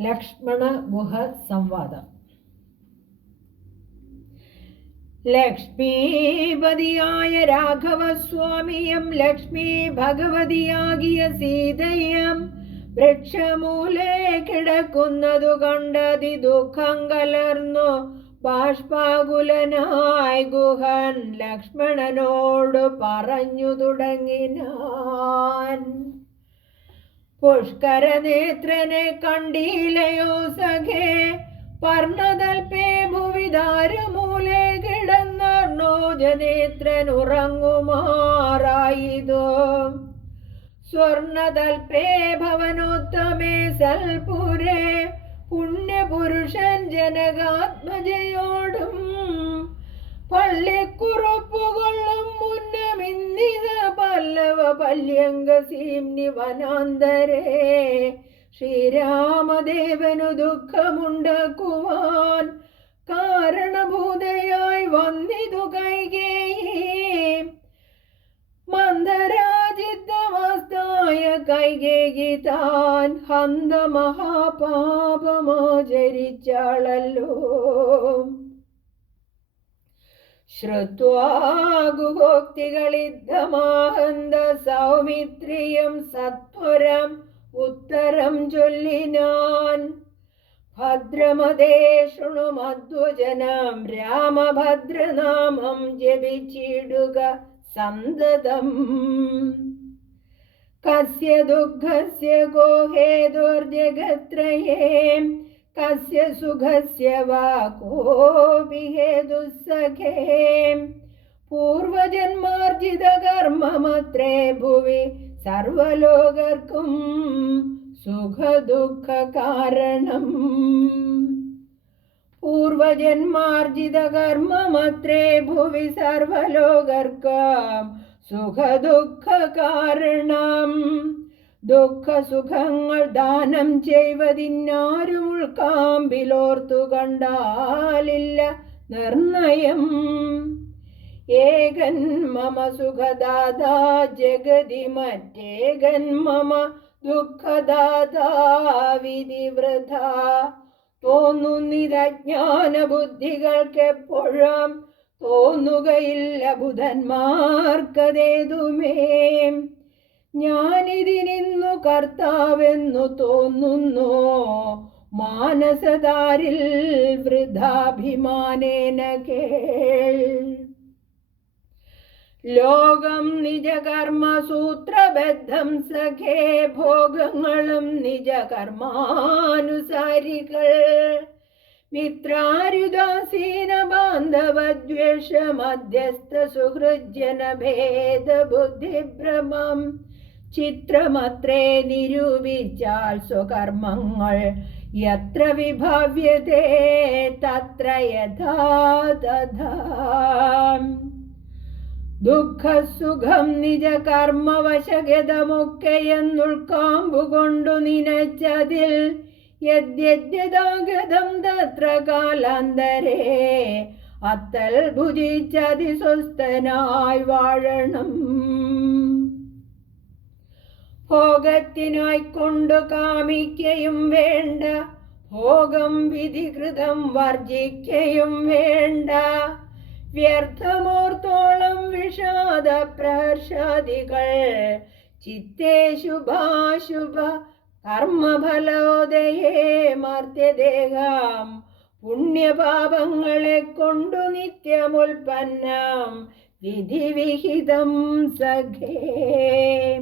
ലക്ഷ്മണ ഗുഹ സംവാദം. ലക്ഷ്മീപതിയായ രാഘവസ്വാമിയും ലക്ഷ്മി ഭഗവതിയാകിയ സീതയും വൃക്ഷമൂലെ കിടക്കുന്നതു കണ്ടതി ദുഃഖം കലർന്നു. ബാഷ്പാകുലനായി ഗുഹൻ ലക്ഷ്മണനോട് പറഞ്ഞു തുടങ്ങിനാൻ. പുഷ്കരനേത്രനെ കണ്ടീലയോ സഖേ പർണതൽപേ ഭുവിദാരുമൂലെ കിടന്നോ ജനേത്രൻ ഉറങ്ങുമാറായിതോ. സ്വർണതൽപേ ഭവനോത്തമേ സൽപുരേ പുണ്യപുരുഷൻ ജനകാത്മജയോടും പള്ളിക്കുറപ്പുകൊള്ളും മുന്നമിന്നിത പല്ലവ പല്യങ്കസീംനി വനാന്തരേ ശ്രീരാമദേവനു ദുഃഖമുണ്ടാക്കുവാൻ കാരണഭൂതയായി വന്നിതു കൈകേയി. മന്ദരാജിത്തമസ്തായ കൈകേകി താൻ ഹന്ത മഹാപാപമാചരിച്ചാളല്ലോ ശ്രുത്വാ ഗുഹോക്തികളിദ്ധമാഹന്ത സൗമിത്രിയം സത്വരം ഉത്തരം ചൊല്ലിനാൻ. ഭദ്രമതേ ശൃണുമധ്വജനം രാമഭദ്രനാമം ജപിച്ചിടുക സന്തതം. കസ്യ ദുഃഖസ്യ ഗോഹേതുർജഗത്രയേ കസ്യ സുഖസ്യ വാ കോപി ഹേതുസഖേ പൂർവജന്മാർജിത കർമ്മമത്രേ ഭുവി സർവലോകർക്കും സുഖദുഃഖ കാരണം പൂർവജന്മാർജിത കർമ്മമത്രേ ഭുവി സർവലോകർക്കും സുഖദുഃഖ കാരണം ദുഃഖസുഖങ്ങൾ ദാനം ചെയ്വതിന്നാരും ഉൾക്കാമ്പിലോർത്തു കണ്ടാലില്ല നിർണയം. ഏകൻ മമ സുഖദാതാ ജഗതി മറ്റേകൻ മമ ദുഃഖദാതാ വിധിവൃത തോന്നുന്നിതജ്ഞാന ബുദ്ധികൾക്കെപ്പോഴും തോന്നുകയില്ല ബുധന്മാർക്കതേതുമേ. ഞാനിതിനിന്നു കർത്താവെന്നു തോന്നുന്നു. മാനസതാരിൽ വൃദ്ധാഭിമാനേന ലോകം നിജകർമ്മസൂത്രബദ്ധം സഖേ ഭോഗങ്ങളും നിജകർമാനുസാരികൾ. മിത്രാരുദാസീന ബാന്ധവദ്വേഷമധ്യസ്ഥ സുഹൃജ്ജന ഭേദബുദ്ധിഭ്രമം ഭേദ ബുദ്ധിഭ്രമം ചിത്രമത്രേ നിരൂപിച്ചാൽ സ്വകർമ്മങ്ങൾ. യത്ര വിഭാവ്യതേ തത്ര യഥാ ദുഃഖസുഖം നിജ കർമ്മവശഗതമൊക്കെയെന്നുൾക്കാമ്പുകൊണ്ടു നിനച്ചതിൽ യദ്യദ്യതാഗതം തത്ര കാലാന്തരേ. അത്തൽ ഭുജിച്ചതി സ്വസ്ഥനായി വാഴണം. ഭോഗത്തിനായി കൊണ്ടു കാമിക്കയും വേണ്ട. ഭോഗം വിധികൃതം വർജിക്കയും വേണ്ട. വ്യർത്ഥമോർത്തോളം വിഷാദ പ്രഹർഷാദികൾ. ചിത്തേ ശുഭാശുഭ കർമ്മഫലോദയേ മർത്യദേഹം. പുണ്യപാപങ്ങളെ കൊണ്ടു നിത്യമുൽപ്പന്നം വിധിവിഹിതം സഖേ.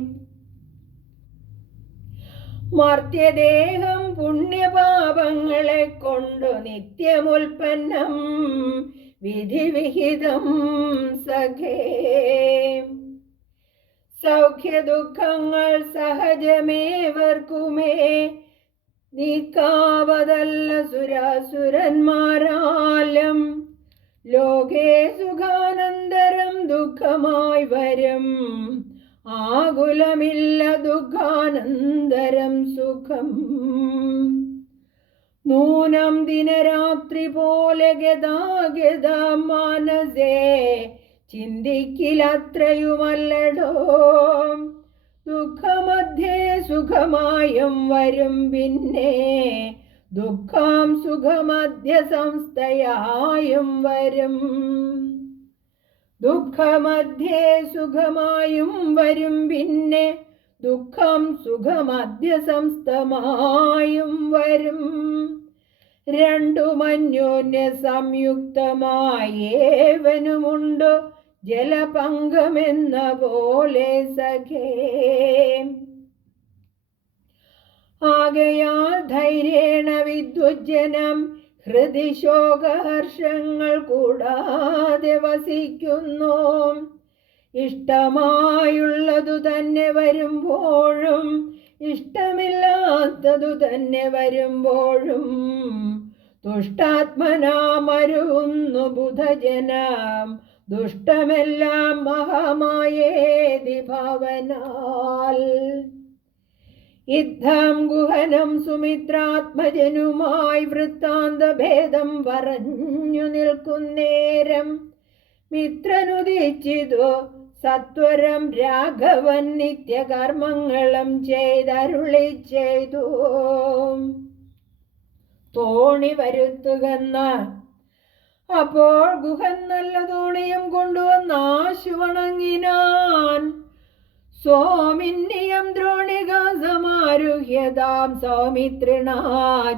മർത്യദേഹം പുണ്യപാപങ്ങളെ കൊണ്ടു നിത്യമുൽപ്പന്നം വിധിവിഹിതം സഖേ. സൗഖ്യദുഃഖങ്ങൾ സഹജമേവർക്കുമേ. നീക്കാവതല്ല സുരാസുരന്മാരാലം. ലോകേ സുഖാനന്തരം ദുഃഖമായി വരും. ആകുലമില്ല ദുഃഖാനന്തരം സുഖം. നൂനം ദിനരാത്രി പോലെ ഗതാഗത മനസേ ചിന്തിക്കിലത്രയുമല്ലടോ. ദുഃഖമധ്യേ സുഖമായും വരും പിന്നെ ദുഃഖം സുഖമധ്യ സംസ്ഥയായും വരും. ദുഃഖമധ്യേ സുഖമായും വരും പിന്നെ ദുഃഖം സുഖമധ്യ സംസ്ഥമായും വരും രണ്ടുമന്യോന്യ സംയുക്തമായേവനുമുണ്ട് ജലപങ്കമെന്ന പോലെ സഖേ. ആകയാൽ ധൈര്യേണ വിദ്വജ്ജനം ഹൃദി ശോകഹർഷങ്ങൾ കൂടാതെ വസിക്കുന്നു. ഇഷ്ടമായുള്ളതു തന്നെ വരുമ്പോഴും ഇഷ്ടമില്ലാത്തതു തന്നെ വരുമ്പോഴും ദുഷ്ടാത്മനാമരുന്നു ബുധജനം. ദുഷ്ടമെല്ലാം മഹാമായേതി ഭവനാൽ. യുദ്ധം ഗുഹനം സുമിത്രാത്മജനുമായി വൃത്താന്തഭേദം പറഞ്ഞു നിൽക്കുന്നേരം മിത്രനുദിച്ചിതു സത്വരം രാഘവൻ നിത്യകർമ്മങ്ങളും ചെയ്തരുളി ചെയ്തു. തോണി വരുത്തുകന്ന അപ്പോൾ ഗുഹൻ നല്ല തോണിയും കൊണ്ടുവന്ന് ആശു വണങ്ങിനാൻ സോമിന്യം ദ്രോണിക സമാരുഹ്യതാം സൗമിത്രിണാ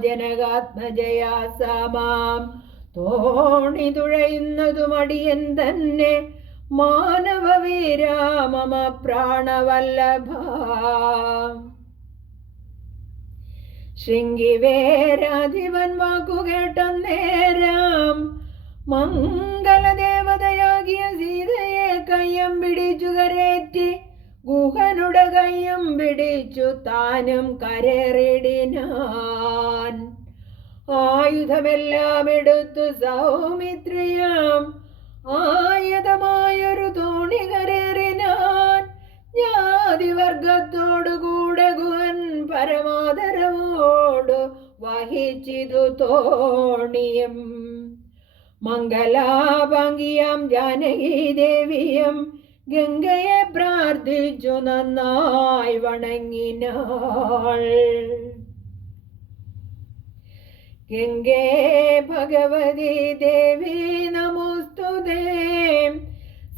ജനകാത്മജയാ സമാം തോണി തുഴയുന്നതും അടിയൻ തന്നെ മാനവവീര പ്രാണവല്ലഭ. ശൃംഗിവേരാധിപൻ വാക്കുകേട്ട നേരം. മംഗലദേവതയാകിയ സീതയെ കയ്യം പിടിച്ചു കരേറ്റി ഗുഹനുടെ കയ്യും പിടിച്ചു താനും കരേറിടിനാൻ. ആയുധമെല്ലാം എടുത്തു സൗമിത്രിയാം ആയുധമായൊരു തോണി കരേറിനാൻ. ജാതിവർഗത്തോടുകൂടെ ഗുഹൻ പരമാദരവോട് വഹിച്ചിതു തോണിയും. മംഗലാഭംഗിയാം ജാനകി ദേവിയും ഗംഗയെ പ്രാർത്ഥിച്ചു നന്നായി വണങ്ങിനാൾ. ഗംഗേ ഭഗവതി ദേവി നമോസ്തുതേ.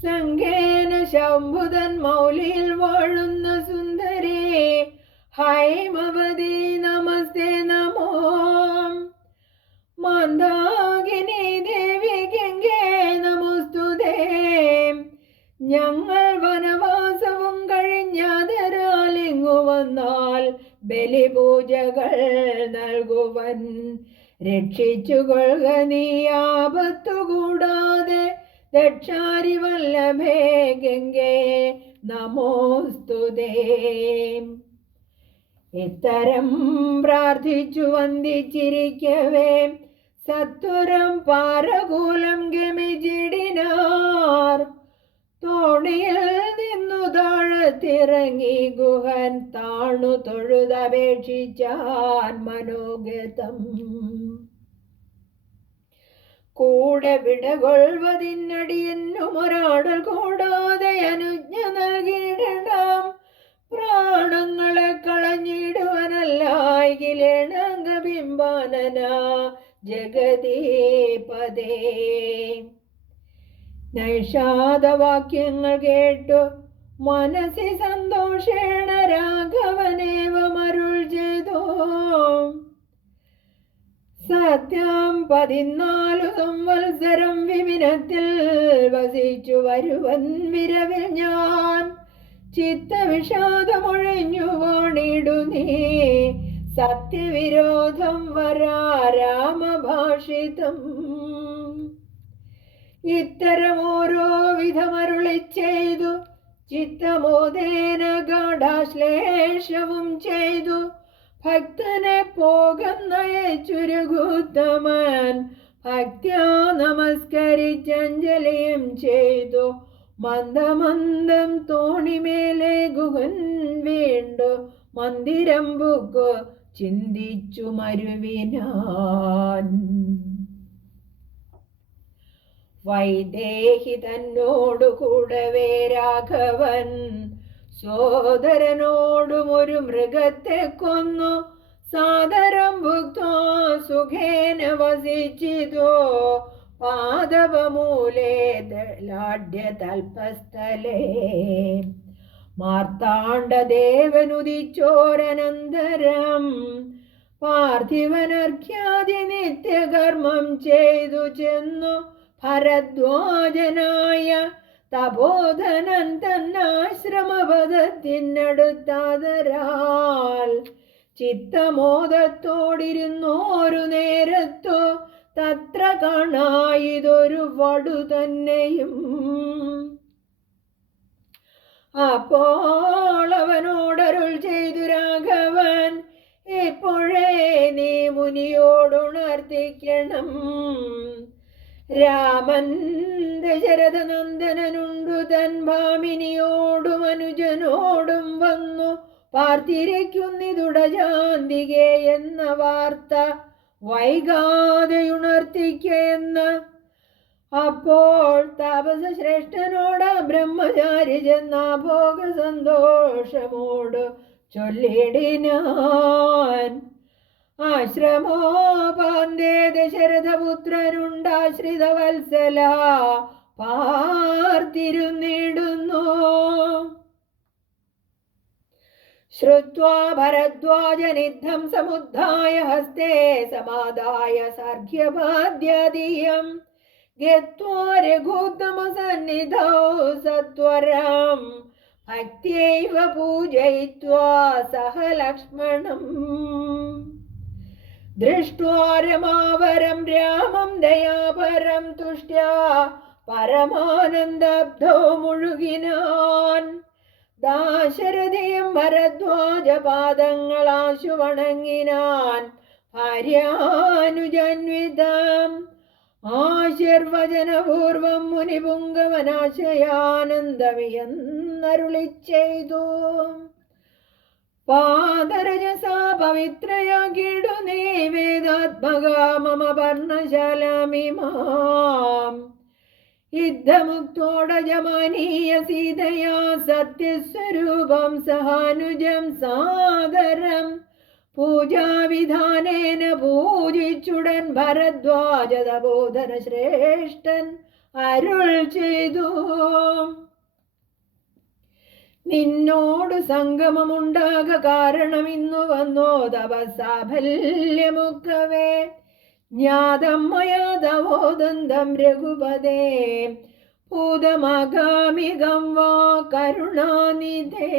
സംഘേന ശംഭുതൻ മൗലിയിൽ വാഴുന്ന സുന്ദരേ. ഹൈമവതി നമസ്തേ നമോ. മന്ദാകിനി ഞങ്ങൾ വനവാസവും കഴിഞ്ഞതരാലിങ്ങു വന്നാൽ ബലിപൂജകൾ നൽകുവൻ. രക്ഷിച്ചുകൊള്ളുക നീ ആപത്തു കൂടാതെ ദക്ഷാരി വല്ലഭേ ഗംഗേ നമോസ്തുതേ ഇത്തരം പ്രാർത്ഥിച്ചു വന്ദിച്ചിരിക്കവേ സത്വരം പാരകൂലം ഗമിച്ചിടിനാർ. തോണിയിൽ നിന്നു താഴത്തിറങ്ങി ഗുഹൻ താണു തൊഴുതപേക്ഷിച്ചാൻ മനോഗതം. കൂടെ വിടകൊള്ളുവതിനടിയെന്നും ഒരാടൽ കൂടാതെ അനുജ്ഞ നൽകിയിടണം പ്രാണങ്ങളെ കളഞ്ഞിടുവനല്ലായിലേണംഗബിംബാനന ജഗദീപദേ. നൈഷാദവാക്യങ്ങൾ കേട്ടു. മനസ്സി സന്തോഷേണ രാഘവനേവമരുൾ ചെയ്തു. സത്യം പതിനാലു സംവത്സരം വിമിനത്തിൽ വസിച്ചു വരുവൻ വിരവിൽ ഞാൻ. ചിത്തവിഷാദമൊഴിഞ്ഞു വാണിടു നീ. സത്യവിരോധം വരാ രാമഭാഷിതം ഇത്തരം ഓരോ വിധമരുളി ചെയ്തു ചിത്തമോദേന ഗാഠാശ്ലേഷവും ചെയ്തു. ഭക്തനെ പോകുന്നയച്ചുരുകൂത്തമൻ ഭക്ത്യാ നമസ്കരിച്ചഞ്ജലിയും ചെയ്തു. മന്ദമന്ദം തോണിമേലെ ഗുഹൻ വീണ്ടു മന്ദിരം ബുക്ക് ചിന്തിച്ചു മരുവിനാൻ. വൈദേഹി തന്നോടുകൂടവേ രാഘവൻ. സോദരനോടും ഒരു മൃഗത്തെ കൊന്നു. സാദരം ഭുക്തോ സുഖേന വസിച്ചിതോ. പാദവമൂലേ ലാഡ്യ തൽപസ്ഥലേ മാർത്താണ്ഡദേവനുദിച്ചോരനന്തരം പാർത്ഥിവനർഘ്യാതി നിത്യകർമ്മം ചെയ്തു ചെന്നു. ഭരദ്വാജനായ തപോധനൻ തന്നാശ്രമപദത്തിനടുത്താതരാൽ ചിത്തമോദത്തോടിരുന്നോരു നേരത്തു തത്ര കാണായിതൊരു വടു തന്നെയും. അപ്പോൾ അവനോടരുൾ ചെയ്തു രാഘവൻ ഇപ്പോഴേ നീ മുനിയോടുണർത്തിക്കണം. രാമൻ ദശരഥ നന്ദനനുണ്ടു തൻ ഭാമിനിയോടും അനുജനോടും വന്നു. പാർത്തിരിക്കുന്നിതുടജാന്തികെ എന്ന വാർത്ത വൈകാതെയുണർത്തിക്ക എന്ന്. അപ്പോൾ താപസ ശ്രേഷ്ഠനോട് ബ്രഹ്മചാരി ചെന്ന ഭോഗ സന്തോഷമോട് ചൊല്ലിടിനാൻ. ആശ്രമോപാന്തേ ദശരഥപുത്രനുണ്ടാശ്രിത വത്സല പാർത്തിരുന്നിടുന്നു. ശ്രുത്വാ ഭരദ്വാജനിദ്ധം സമുദ്ധായ ഹസ്തേ സമാദായ സാർഘ്യപാദ്യാദീയം ഗത്വാ രഘുത്തമസന്നിധൗ സത്വരം. ഭക്തിയവ പൂജയിത്വാ സഹ ലക്ഷ്മണം ദൃഷ്ട്വാ രമാവരം രാമം ദയാപരം തുഷ്ട പരമാനന്ദബ്ധോ മുഴുകിനാൻ. ദാശരഥിയും ഭരദ്വാജപാദങ്ങളാശു വണങ്ങിനാൻ ഭാര്യാനുജന്വിതം ആശീർവചനപൂർവം മുനിപുങ്കവനാശയാനന്ദമിയെന്നരുളി ചെയ്തു പാദരജസാ പവിത്രയാകിടു നീ വേദാത്മക മമ പർണശാലമിമാം യുദ്ധമുക്തോടജമാനീയ സീതയാ സത്യസ്വരൂപം സഹാനുജം സാദരം പൂജാവിധാനേന പൂജിച്ചുടൻ ഭരദ്വാജതബോധന ശ്രേഷ്ഠൻ അരുൾ ചെയ്തു. നിന്നോട് സംഗമമുണ്ടാക കാരണം ഇന്നു വന്നോ തപസാഫല്യമുക്കവേ ജ്ഞാതം മയാതവോദന്തം രഘുപദേ ഭൂതമാഗാമികം വാ കരുണാനിധേ.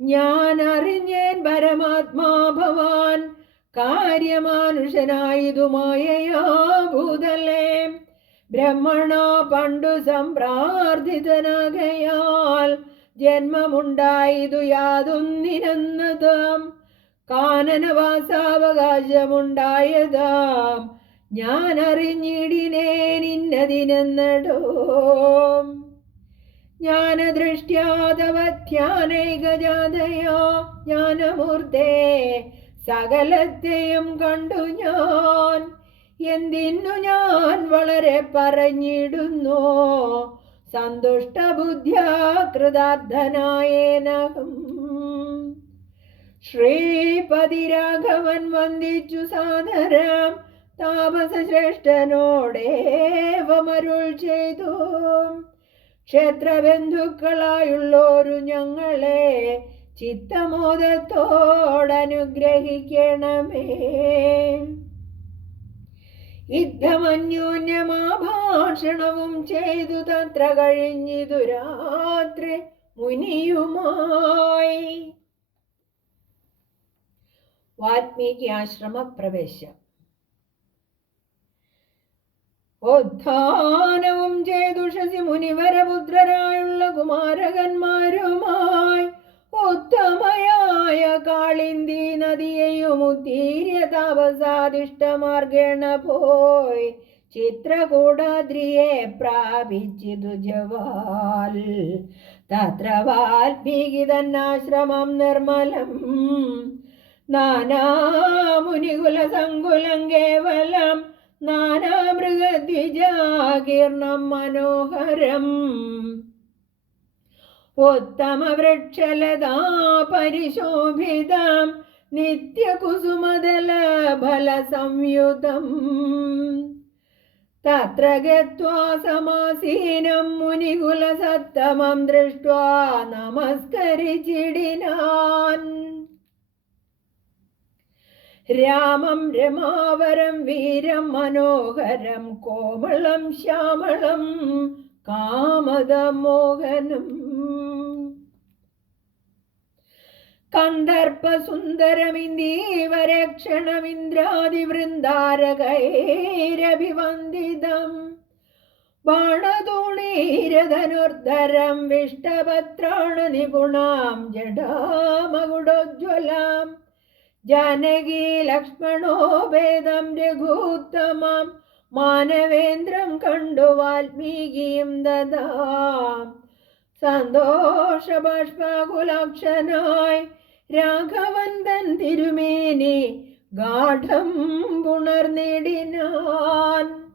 ഞാൻ അറിഞ്ഞേൻ പരമാത്മാ ഭവാൻ കാര്യമാനുഷനായതുമായയാ ഭൂതലേ. ബ്രഹ്മണ പണ്ടു സംപ്രാർത്ഥിതനാകയാൽ ജന്മമുണ്ടായതു യാതൊന്നിനെന്നതാം. കാനനവാസാവകാശമുണ്ടായതാം. ഞാൻ അറിഞ്ഞിടിനേ നിന്നതിനെന്നടോ ജ്ഞാനദൃഷ്ട്യാതവധ്യാനൈകജാതയോ ജ്ഞാനമൂർത്തേ സകലത്തെയും കണ്ടു ഞാൻ. എന്തിനു ഞാൻ വളരെ പറഞ്ഞിടുന്നു? സന്തുഷ്ടബുദ്ധ്യാകൃതാർത്ഥനായേനഹം ശ്രീപതി രാഘവൻ വന്ദിച്ചു സാദരം താപസശ്രേഷ്ഠനോടേവമരുൾ ചെയ്തു. ക്ഷേത്രബന്ധുക്കളായുള്ളോരു ഞങ്ങളെ ചിത്തമോദത്തോടനുഗ്രഹിക്കണമേ. യുദ്ധമന്യോന്യമാഭാഷണവും ചെയ്തു തത്ര കഴിഞ്ഞിതു രാത്രി മുനിയുമായി. വാൽമീകി ആശ്രമ പ്രവേശം ഉദ്ധാനവും ശശി മുനിവരപുത്രരായുള്ള കുമാരകന്മാരുമായി ഉത്തമയായ കാളിന്തി നദിയെയും ഉത്തീര്യ താപസാധിഷ്ടമാർഗേണ പോയി. ചിത്രകൂടാദ്രിയെ പ്രാപിച്ചിതു ജവാൽ തത്ര വാൽമീകി തന്നാശ്രമം നിർമ്മലം. നാനാമുനികുല സങ്കുലം കേവലം. നാനാമൃഗദ്വിജാകീർണം മനോഹരം. ഉത്തമവൃക്ഷലതാ പരിശോഭിതം നിത്യകുസുമതല ഫല സംയുതം തത്ര ഗത്വാ സമാസീനം മുനികുലസത്തമം ദൃഷ്ട്വാ നമസ്കരിച്ചിടിനാൻ. രാമം രമാവരം വീരം മനോഹരം കോമളം ശ്യാമളം കാമദമോഹനം. കന്ദർപ്പസുന്ദരമിന്ദീവരക്ഷണമിന്ദ്രാദിവൃന്ദാരകൈരഭിവന്ദിതം. ബാണതൂണീരധനുർധരം വിഷ്ടപത്രാണ നിപുണാം ജഡാമകുടോജ്വലാം. ലക്ഷ്മണോ ലക്ഷ്മണോഭേദം രഘൂത്തമാം. മാനവേന്ദ്രം കണ്ടു വാൽമീകിയും ദദാം. സന്തോഷബാഷ്പാകുലാക്ഷനായി രാഘവന്തൻ തിരുമേനെ ഗാഠം പുണർന്നിടിനാൻ.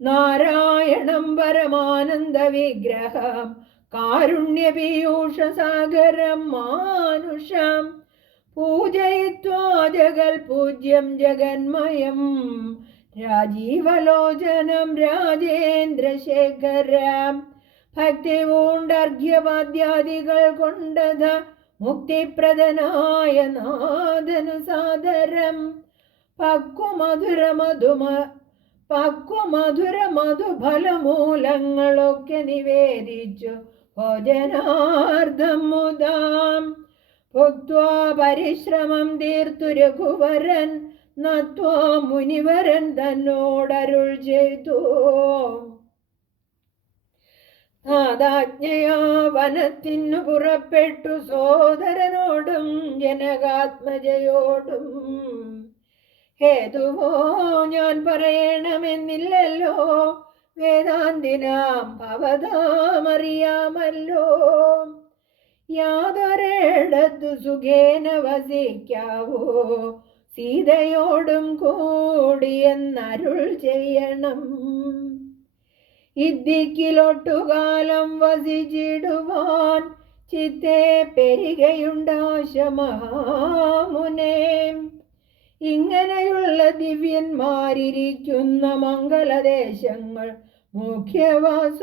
നാരായണം പരമാനന്ദ വിഗ്രഹം കാരുണ്യപീയൂഷസാഗരം മാനുഷം. പൂജയിത്വാ ജഗൽ പൂജ്യം ജഗന്മയം രാജീവലോചനം രാജേന്ദ്രശേഖരം. ഭക്തി പൂണ്ടർഘ്യവാദ്യാദികൾ കൊണ്ടത് മുക്തിപ്രദനായ നാഥനു സാദരം. പക്വമധുര മധുമ പക്വമധുര മധുഫലമൂലങ്ങളൊക്കെ നിവേദിച്ചു. ഭോജനാർദ്ധം മുതാം. ഭുക്വാ പരിശ്രമം തീർത്തു രഘുവരൻ. നത്വാ മുനിവരൻ തന്നോടരുൾ ചെയ്തു. നാദാജ്ഞയാ വനത്തിനു പുറപ്പെട്ടു സോദരനോടും ജനകാത്മജയോടും. ഹേതുവോ ഞാൻ പറയണമെന്നില്ലല്ലോ വേദാന്തിനാം ഭവതാമറിയാമല്ലോ. യാതൊരിടത്തു സുഖേന വസിക്കാവോ സീതയോടും കൂടിയെന്നരുൾ ചെയ്യണം. ഇദ്ദിക്കിലൊട്ടുകാലം വസിച്ചിടുവാൻ ചിത്തെ പെരുകയുണ്ടാശ മഹാമുനേ ഇങ്ങനെയുള്ള ദിവ്യന്മാരിരിക്കുന്ന മംഗളദേശങ്ങൾ മുഖ്യവാസോചിതം.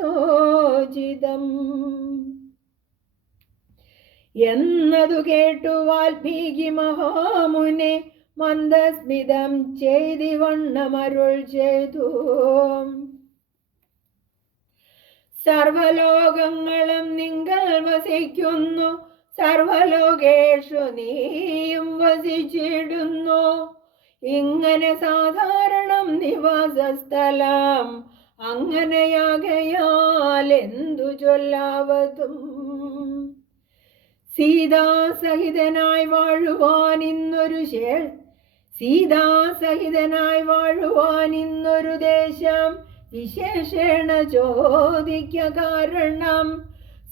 എന്നതു കേട്ടു വാൽമീകി മഹാമുനെ മന്ദസ്മിതം ചെയ്തിവണ്ണമരുൾ ചെയ്തു. സർവലോകങ്ങളും നിങ്ങൾ വസിക്കുന്നു. സർവലോകേഷു നീയും വസിച്ചിടുന്നു. ഇങ്ങനെ സാധാരണം നിവാസസ്ഥലം അങ്ങനെയാകയാൽ എന്തു ചൊല്ലാവതും? സീതാസഹിതനായി വാഴുവാൻ ഇന്നൊരു ശേ സീതാസഹിതനായി വാഴുവാൻ ഇന്നൊരു ദേശം വിശേഷേണ ചോദിക്ക കാരണം.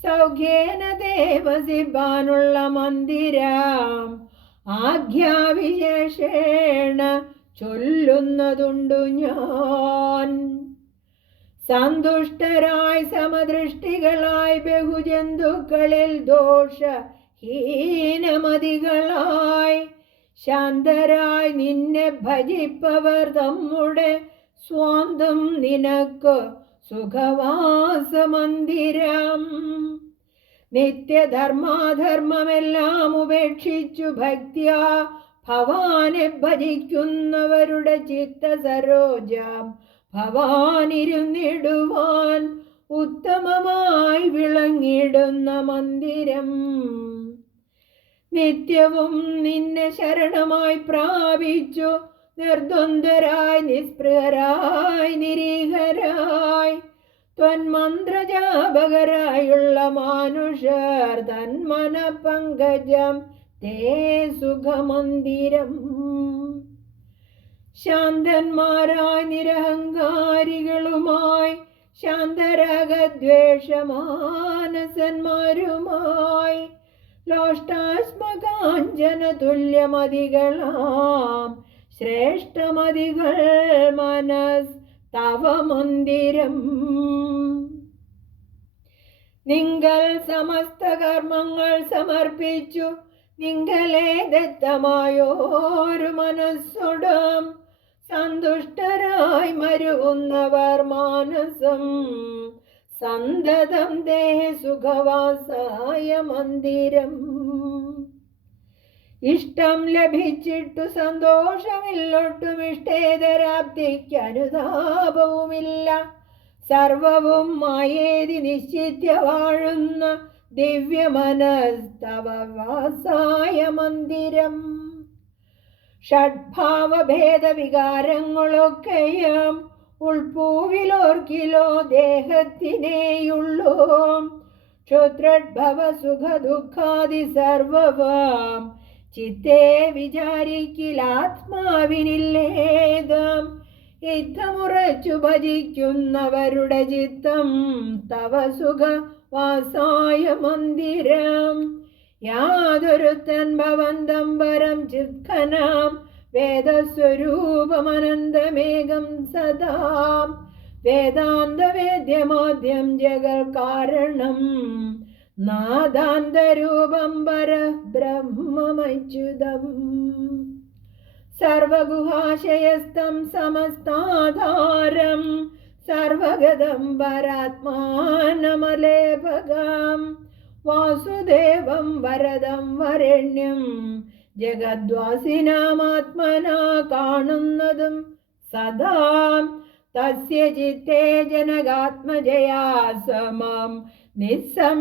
സൗഖ്യേന ദേവസിബാനുള്ള മന്ദിരം. ആഖ്യാവിശേഷേണ ചൊല്ലുന്നതുണ്ടു ഞാൻ. സന്തുഷ്ടരായി സമദൃഷ്ടികളായി ബഹുജന്തുക്കളിൽ ദോഷ ഹീനമതികളായി ശാന്തരായി നിന്നെ ഭജിപ്പവർ തമ്മുടെ സ്വാന്തം നിനക്ക് സുഖവാസമന്ദിരം. നിത്യധർമാധർമ്മമെല്ലാം ഉപേക്ഷിച്ചു ഭക്തിയ ഭവാനെ ഭജിക്കുന്നവരുടെ ചിത്ത സരോജം ഭവാനിരുന്നിടുവാൻ ഉത്തമമായി വിളങ്ങിടുന്ന മന്ദിരം. നിത്യവും നിന്നെ ശരണമായി പ്രാപിച്ചു നിർദ്വന്ദ്വരായി നിസ്പൃഹരായി നിരീഹരായി ത്വന്മന്ത്രജാപകരായുള്ള മാനുഷർ തന്മന പങ്കജം തേ സുഖമന്ദിരം. ശാന്തന്മാരായി നിരഹങ്കാരികളുമായി ശാന്തരാഗദ്വേഷമാനസന്മാരുമായി ലോഷ്ടാസ്മകാഞ്ചന തുല്യമതികളാം ശ്രേഷ്ഠമതികൾ മനസ് തവ മന്ദിരം നിങ്ങൾ സമസ്ത കർമ്മങ്ങൾ സമർപ്പിച്ചു നിങ്ങളെ ദത്തമായോരു മനസ്സുടം സന്തുഷ്ടരായി മരുന്നവർ മാനസം സന്തതം ദേഹ സുഖവാസായ മന്ദിരം. ഇഷ്ടം ലഭിച്ചിട്ടു സന്തോഷമില്ലൊട്ടും ഇഷ്ടേതരാപ്തിക്ക് അനുതാപവുമില്ല സർവവും മായേതി നിശ്ചിത്യ വാഴുന്ന ദിവ്യമനസ്തവവാസായ മന്ദിരം. ഷഡ്ഭാവഭേദ ഉൾപൂവിലോർക്കിലോ ദേഹത്തിനേയുള്ളൂ. ക്ഷുദ്രഡ്ഭവ സുഖ ദുഃഖാദി സർവവാം ചിത്തേ വിചാരിക്കിലാത്മാവിനില്ലേതം യുദ്ധമുറച്ചു ഭജിക്കുന്നവരുടെ ചിത്തം തവ സുഖ വാസായ മന്ദിരം. യാതൊരുത്തൻ ഭവന്തം പരം ചിത്കനാം. വേദസ്വരൂപമനന്തമേകം സദാം. വേദാന്തവേദ്യമാദ്യം ജഗൽ കാരണം നാദാന്തരൂപം പരബ്രഹ്മമച്യുതം സർവഗുഹാശയസ്ഥം സമസ്താധാരം സർവഗതം പരാത്മാനമലേപകാം വാസുദേവം വരദം വരണ്യം ജഗദ്വാസിനാമാത്മനാ കാണുന്നതും സദാ. തസ്യ ചിത്തേ ജനകാത്മജയാസമം നിസ്സം